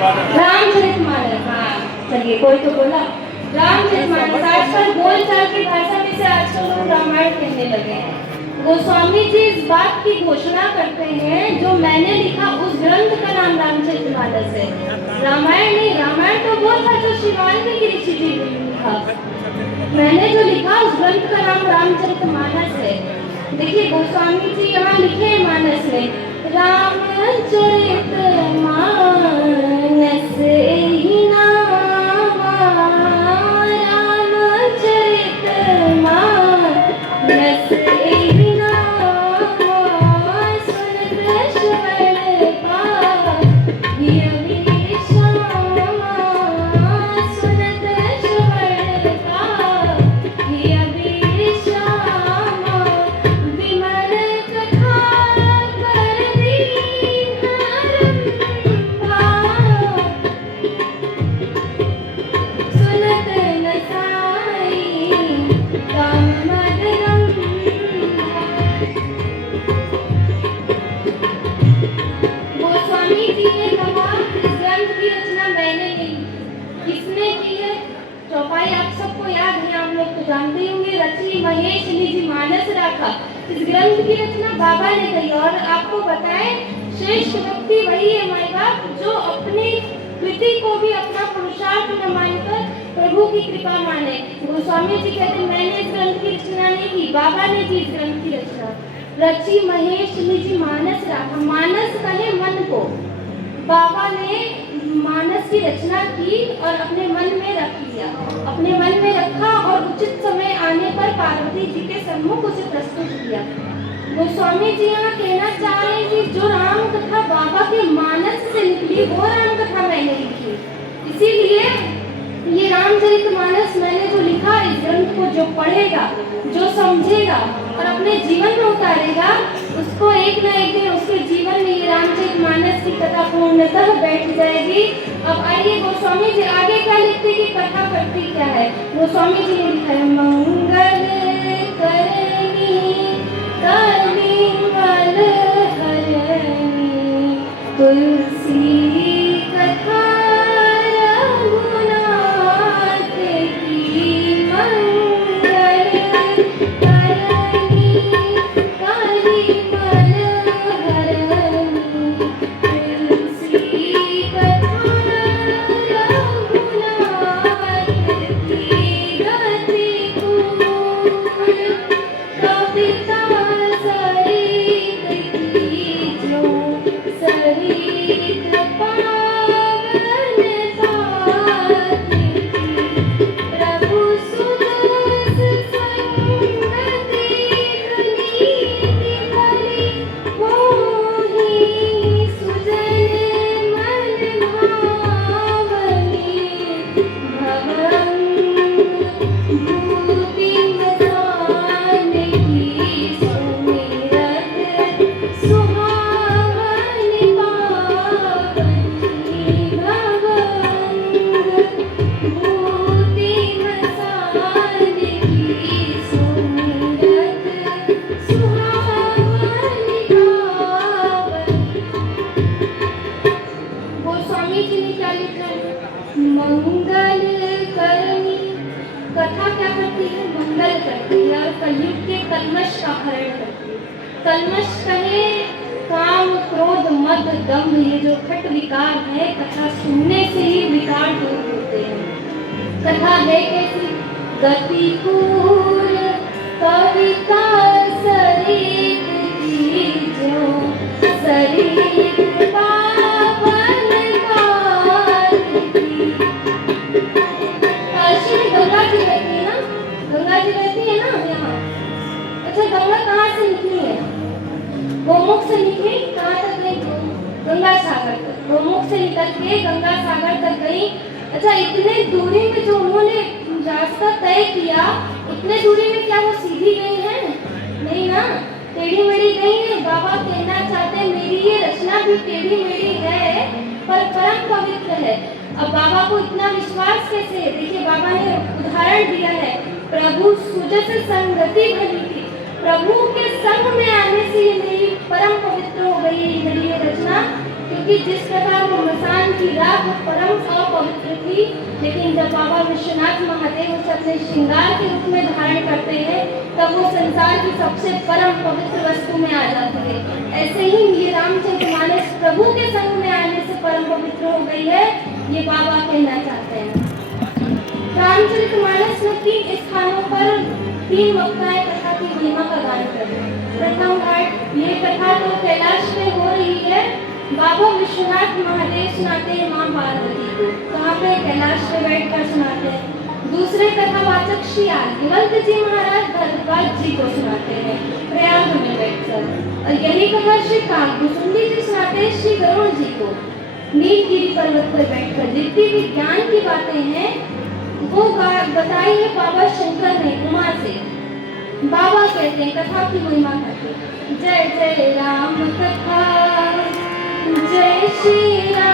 रामचरितमानस। हाँ चलिए, कोई तो बोला रामचरितमानस। आजकल बोलचाल की भाषा में से आजकल लोग रामायण कहने लगे हैं। गोस्वामी जी इस बात की घोषणा करते हैं, जो मैंने लिखा उस ग्रंथ का नाम रामचरितमानस है। रामायण नहीं, रामायण तो वो था जो शिवाल्मीकि की ऋषि जी ने लिखा। मैंने जो लिखा उस ग्रंथ का नाम रामचरितमानस है। देखिए गोस्वामी जी यहाँ लिखे मानस में रामचरितमानस ही नाम, रामचरितमानस ही नाम, सुनत श्रवण पाहि अभी श्यामा, सुनत श्रवण पाहि अभी श्यामा, विमल कथा कर दीन रंभा, सुनत न साई राम मदरम। गोस्वामी जी ने कहा इस ग्रंथ की रचना मैंने नहीं, किसने की है? चौपाई आप सबको याद है, आप लोग तो जानते होंगे। रची महेश निजी मानस राखा। इस ग्रंथ की रचना बाबा ने करी। और आपको बताएं, श्रेष्ठ व्यक्ति वही है माई बाप जो अपनी कृति को भी अपना पुरुषार्थ न मानकर प्रभु की कृपा माने। गोस्वामी जी कहते मैंने इस ग्रंथ की रचना नहीं की, बाबा ने की इस ग्रंथ की रचना। रची महेश निजी मानस राखा। मानस कहे मन को। बाबा ने मानस की रचना की और अपने मन में रख लिया, अपने मन में रखा और उचित समय आने पर पार्वती जी के सम्मुख उसे प्रस्तुत किया। गोस्वामी जी यहाँ कहना चाह रहे हैं कि जो राम कथा बाबा के मानस से निकली वो राम कथा मैंने लिखी। इसीलिए ये रामचरितमानस मैंने जो लिखा, इस ग्रंथ को जो पढ़ेगा, जो समझेगा और अपने जीवन में उतारेगा, उसको एक न एक दिन उसके जीवन में ये रामचरितमानस की कथा पूर्णतः बैठ जाएगी। अब आइए गोस्वामी जी आगे क्या लिखते कि कथा करती क्या है। गोस्वामी जी ने लिखा है मंगल करनी करनी मल हरनी, तुलसी कथा रघुनाथ की, मंगल करनी करनी मल हरनी, तुलसी कथा रघुनाथ की, गति पूर्ण कविता सरित की जो, सरित पावन पात की, प्रभु सुदस संगति नीति कली, मोहि सुजन मन भावनी, भवंग भूति मसान की, सुमिरत सुहावनी पावनी, भवंग भूति मसान की, सुमिरत सुहावनी पावनी। गोस्वामी जी ने क्या लिखा है? मंगल करनी। कथा क्या करती है? मंगल करती है और कलयुग के कल्मश का हरण करती है। कल्मश कहे काम क्रोध मद दम्भ, ये जो खट विकार है, कथा सुनने से ही विकार दूर होते हैं। कथा है कैसी? गति पूर्ण कविता सरित की जो, सरित पावन पात की। काशी में गंगा जी रहती है ना, गंगा जी रहती है ना यहाँ। अच्छा गंगा कहाँ से निकली है? गोमुख से निकली। कहाँ तक गई? गंगा सागर तक। गोमुख से निकल के गंगा सागर तक गई। अच्छा इतने दूरी में जो उन्होंने रास्ता तय किया, उतने दूरी में क्या वो सीधी गई है? नहीं ना, टेढ़ी मेढ़ी गई है। बाबा कहना चाहते हैं मेरी ये रचना भी टेढ़ी मेढ़ी है पर परम पवित्र है। अब बाबा को इतना विश्वास कैसे है? देखिए बाबा ने उदाहरण दिया है, प्रभु सुजस संगति भली थी। प्रभु के संग में आने से ये मेरी परम पवित्र हो गई है मेरी ये रचना, क्योंकि जिस प्रकार वो मसान की राख थी, लेकिन जब बाबा विश्वनाथ महादेव उसे अपने श्रृंगार के रूप में धारण करते हैं तब वो संसार की सबसे परम पवित्र वस्तु में आ जाती है। ऐसे ही ये रामचरितमानस प्रभु के संग में आने से परम पवित्र हो गई है, ये बाबा कहना चाहते हैं। रामचरितमानस में 3 स्थानों पर 3 वक्ताएं कथा की महिमा का गान कर रहे हैं। प्रथम घाट, ये कथा तो कैलाश में हो रही है, बाबा विश्वनाथ महादेव सुनाते हैं मां पार्वती को, कहाँ पे? कैलाश पे बैठकर सुनाते हैं। दूसरे कथावाचक श्री आदिवल्त जी महाराज भरद्वाज जी को सुनाते हैं प्रयाग में बैठकर, और यही कथा श्री काकभुसुंडी जी सुनाते हैं श्री गरुड़ जी को नीलगिरी पर्वत पर बैठकर। जितनी भी ज्ञान की बातें हैं वो बताई है बाबा शंकर ने उमा से। बाबा कहते हैं कथा की महिमा करते, जय जय राम कथा, जय श्री राम।